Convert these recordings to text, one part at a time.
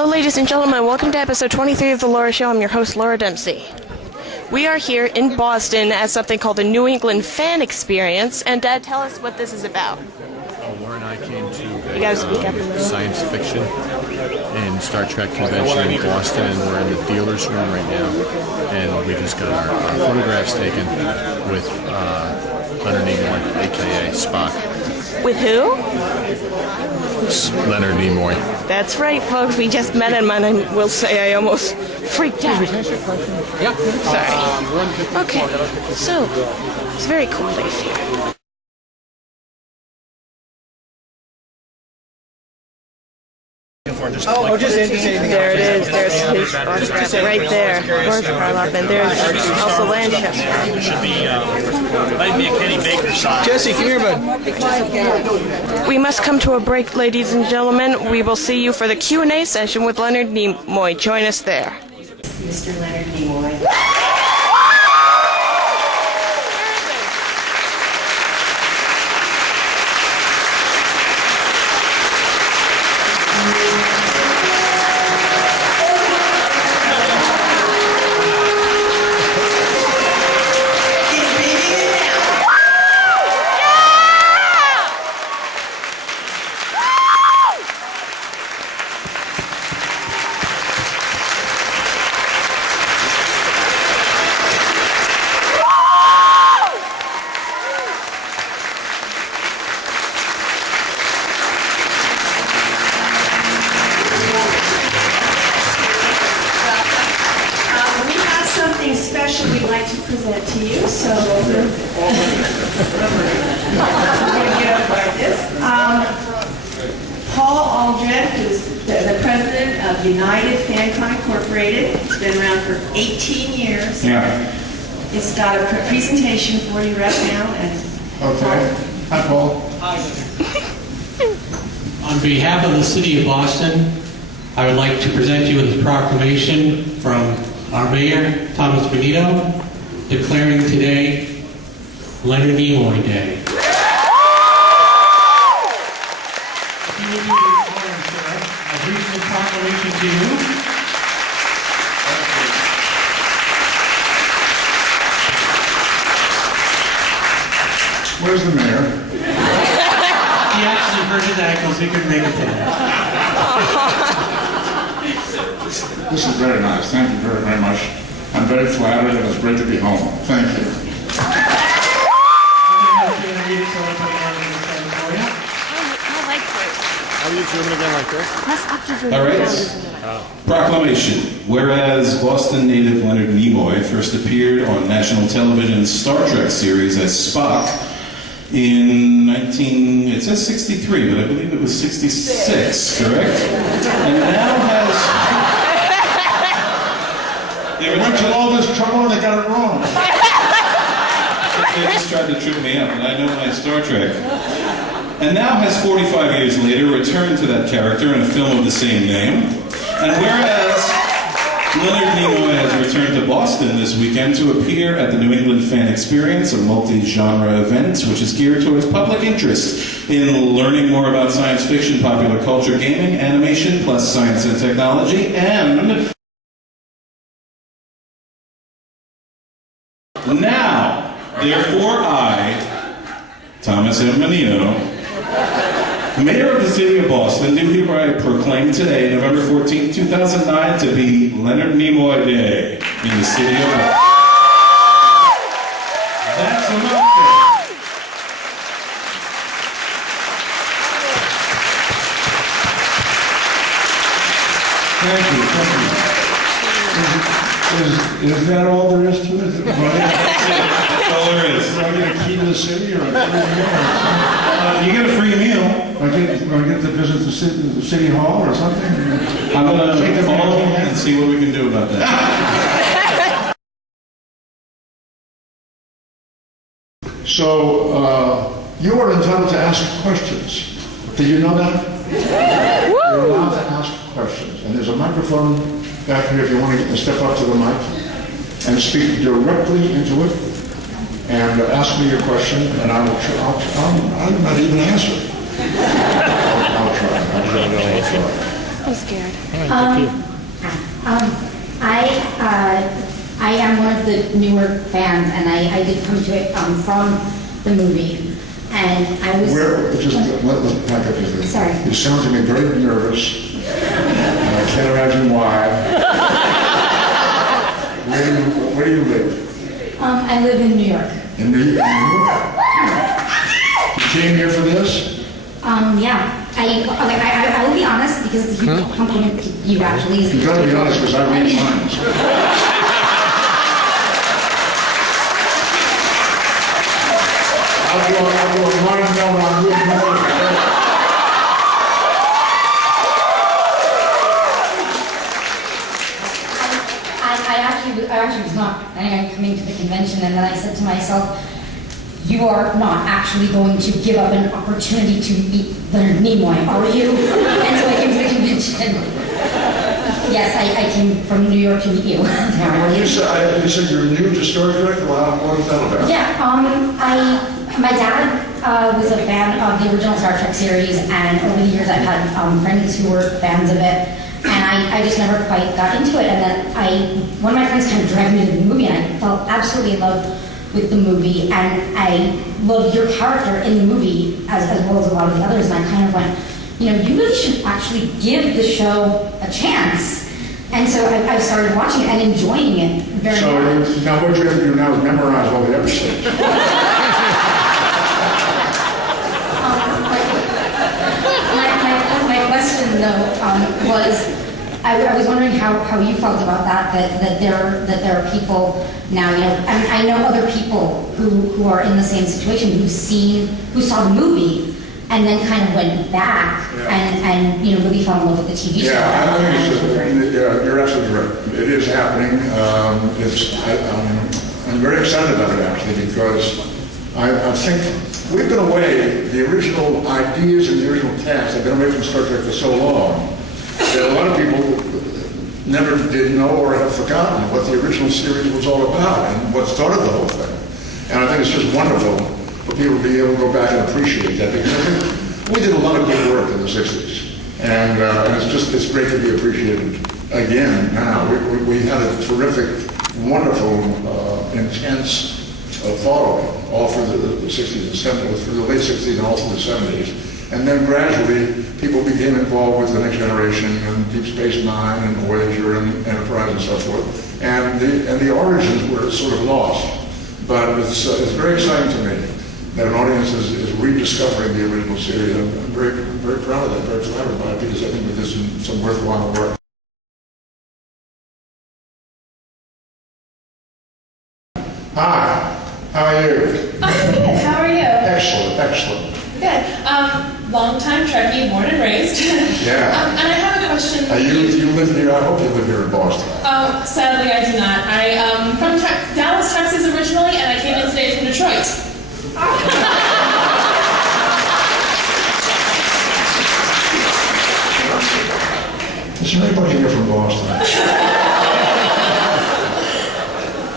Hello, ladies and gentlemen. Welcome to episode 23 of The Laura Show. I'm your host, Laura Dempsey. We are here in Boston at something called the New England Fan Experience. And, Dad, tell us what this is about. Laura and I came to a science fiction and Star Trek convention in Boston, and we're in the dealer's room right now. And we just got our photographs taken with Leonard Nimoy, a.k.a. Spock. With who? Leonard Nimoy. That's right, folks. We just met him, and I will say I almost freaked out. Can I ask you a question? Yeah. Sorry. Okay. So, it's a very cool place here. Just anything. There it is. There's his autograph right there. Where's Karloff? And there's also Lanchester. Might be a Kenny Baker song. Jesse, come here, bud. We must come to a break, ladies and gentlemen. We will see you for the Q&A session with Leonard Nimoy. Join us there. Mr. Leonard Nimoy. Special we'd like to present to you, so I'm going to get up like this. Paul Aldred, who's the president of United FanCon Incorporated. He's been around for 18 years. Yeah. He's got a presentation for you right now. Okay. Hi, Paul. On behalf of the City of Boston, I would like to present you with a proclamation from our Mayor, Thomas Benito, declaring today Leonard Nimoy Day. If you would do the honor, sir, I'll read the proclamation to you. Where's the mayor? He actually hurt his ankles, he couldn't make it today. This is very nice. Thank you very, very much. I'm very flattered, and it's great to be home. Thank you. I like this. How are you zooming again like this? All right. Proclamation. Whereas Boston native Leonard Nimoy first appeared on national television's Star Trek series as Spock in it says 63, but I believe it was 66, correct? And now has... They went to all this trouble and they got it wrong. They just tried to trip me up, and I know my Star Trek. And now has 45 years later returned to that character in a film of the same name. And whereas Leonard Nimoy has returned to Boston this weekend to appear at the New England Fan Experience, a multi-genre event which is geared towards public interest in learning more about science fiction, popular culture, gaming, animation, plus science and technology, and now, therefore I, Thomas M. Benito, Mayor of the City of Boston, do hereby proclaim today, November 14, 2009, to be Leonard Nimoy Day in the City of Boston. That's enough. Thank you. Is that all there is to it? That's all there is. Do I get a key to the city or a free meal? You get a free meal. Do I get to visit the city hall or something? I'm going to call and see what we can do about that. So, you are entitled to ask questions. Did you know that? You're allowed to ask questions. And there's a microphone back here if you want to step up to the mic and speak directly into it and ask me your question, and I'll not even answer it. I'll try. I'm scared. I am one of the newer fans, and I did come to it from the movie. And I was... Let's back up here. Sorry. You sound to me very nervous, and I can't imagine why. Where do you live? I live in New York. In New York? You came here for this? Yeah. I will be honest, because it's a huge compliment to you, actually. You've got to be honest, because I read minds. I actually was not planning on coming to the convention, and then I said to myself, you are not actually going to give up an opportunity to meet Leonard Nimoy, are you? And so I came to the convention. Yes, I came from New York to meet you. When you said you're new to Star Trek, well, what is that about? Yeah, my dad was a fan of the original Star Trek series, and over the years I've had friends who were fans of it, and I just never quite got into it. And then one of my friends kind of dragged me to the movie, and I fell absolutely in love with the movie, and I loved your character in the movie as well as a lot of the others, and I kind of went, you really should actually give the show a chance. And so I started watching it and enjoying it very much. So now what you have to do now is memorize all the episodes. My question though was, I was wondering how you felt about that there are people now, and I know other people who are in the same situation who saw the movie and then kind of went back and really fell in love with the TV show. Yeah, I think you're absolutely right. It is happening. I'm very excited about it actually, because I think we've been away, the original ideas and the original cast have been away from Star Trek for so long that a lot of people never did know or have forgotten what the original series was all about and what started the whole thing. And I think it's just wonderful for people to be able to go back and appreciate that, because I think we did a lot of good work in the 60s. And it's great to be appreciated again now. We had a terrific, wonderful, intense following all through the 60s and 70s, through the late 60s and all through the 70s. And then gradually, people became involved with the Next Generation and Deep Space Nine and Voyager and Enterprise and so forth. And the origins were sort of lost. But it's very exciting to me that an audience is rediscovering the original series. I'm very, very proud of that, very flattered by it, because I think we did some worthwhile work. Hi, how are you? I'm good. How are you? Excellent, excellent. Good. Long-time Trekkie, born and raised. Yeah. And I have a question. You live here, I hope you live here in Boston. Sadly, I do not. I am from Dallas, Texas originally, and I came in today from Detroit. Is there anybody here from Boston?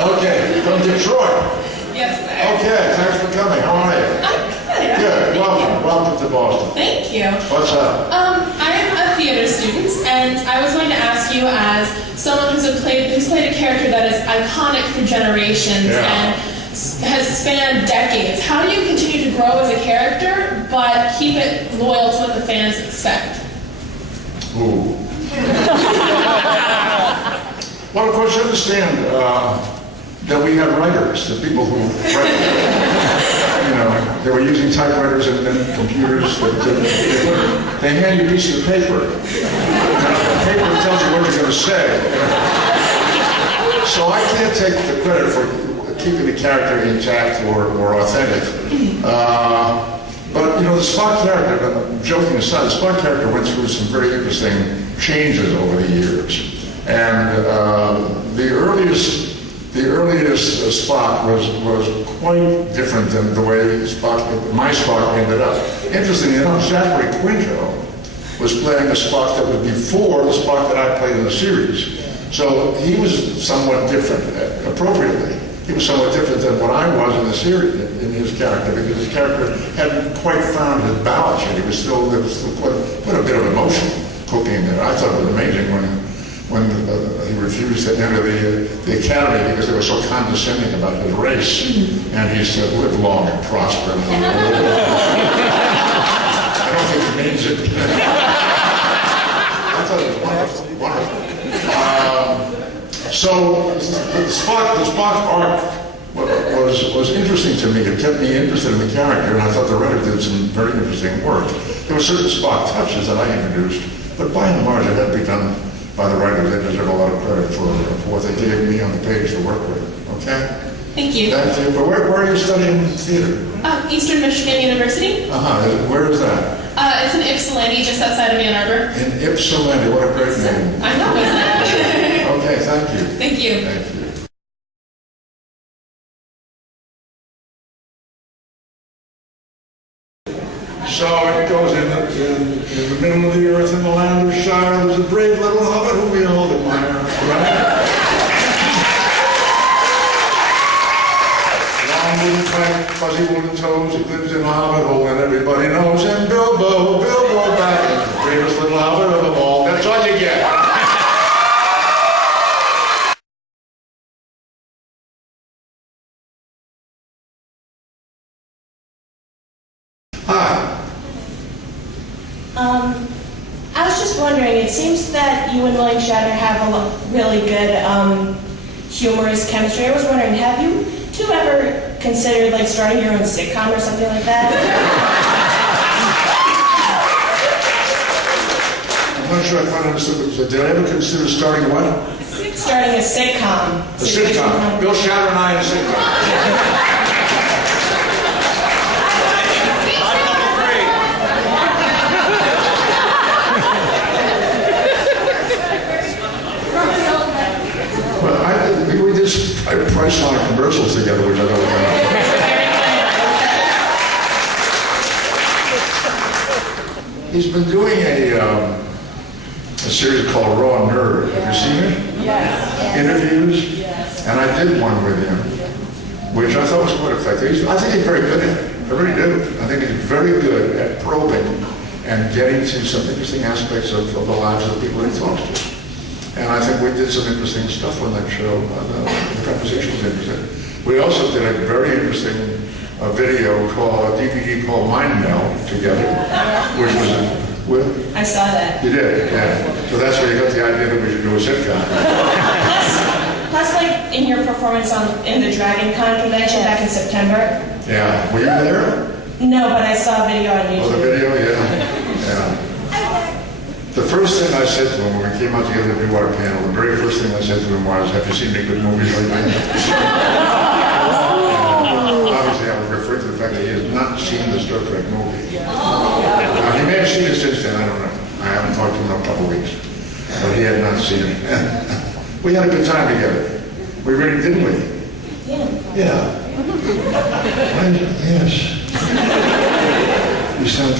Okay, from Detroit. Yes, sir. Okay, thanks for coming. How are you? I'm good. Good. Welcome to Boston. Thank you. What's up? I am a theater student, and I was going to ask you, as someone who's played a character that is iconic for generations and has spanned decades, how do you continue to grow as a character but keep it loyal to what the fans expect? Ooh. Well, of course, you understand that we have writers, the people who write. They were using typewriters and then computers. They hand you a piece of paper. The paper tells you what you're going to say. So I can't take the credit for keeping the character intact or authentic. But the Spock character, joking aside, the Spock character went through some very interesting changes over the years. And the earliest Spock was quite different than the way my Spock ended up. Interestingly enough, Zachary Quinto was playing a Spock that was before the Spock that I played in the series. So he was somewhat different, appropriately. He was somewhat different than what I was in the series, in his character, because his character hadn't quite found his balance yet. There was still quite a bit of emotion cooking there. I thought it was amazing when he refused to enter the academy because they were so condescending about his race. And he said, live long and prosper. I don't think he means it. I thought it was wonderful, wonderful. So the Spock arc was interesting to me. It kept me interested in the character, and I thought the writer did some very interesting work. There were certain Spock touches that I introduced, but by and large it had to be done by the writers. They deserve a lot of credit for what they gave me on the page to work with. Okay? Thank you. Thank you. But where are you studying theater? Eastern Michigan University. Where is that? It's in Ypsilanti, just outside of Ann Arbor. In Ypsilanti. What a great name. I know, isn't it? Okay, thank you. Thank you. Thank you. So it goes in the middle of the earth in the land of Shire. There's a brave little hobbit who we all admire, right? Long wooden plank, fuzzy wooden toes, he lives in a hobbit hole and everybody knows him. Bilbo Baggins, the bravest little hobbit of them all. That's all you get. Hi. I was just wondering, it seems that you and William Shatner have a really good humorous chemistry. I was wondering, have you two ever considered like starting your own sitcom or something like that? I'm not sure I quite understood what you said. Did I ever consider starting what? Starting a sitcom. A sitcom. Bill Shatner and I in a sitcom. I priced on commercials together, which I don't know. He's been doing a series called Raw Nerd. Have you seen it? Yes. Interviews? Yes. And I did one with him, which I thought was quite effective. I think he's very good at it. I really do. I think he's very good at probing and getting to some interesting aspects of the lives of the people he talks to. And I think we did some interesting stuff on that show. The conversation was interesting. We also did a very interesting video called, a DVD called Mind Meld together, which was I saw that. You did, yeah. So that's where you got the idea that we should do a sitcom. Plus, like in your performance in the Dragon Con convention back in September. Yeah. Were you there? No, but I saw a video on YouTube. Oh, the video, yeah. The first thing I said to him when we came out together to do our panel, the very first thing I said to him was, have you seen any good movies lately? Obviously, I was referring to the fact that he has not seen the Star Trek movie. He may have seen it since then, I don't know. I haven't talked to him in a couple of weeks. But he had not seen it. We had a good time together. We really, didn't we? Yeah. Yes. You sound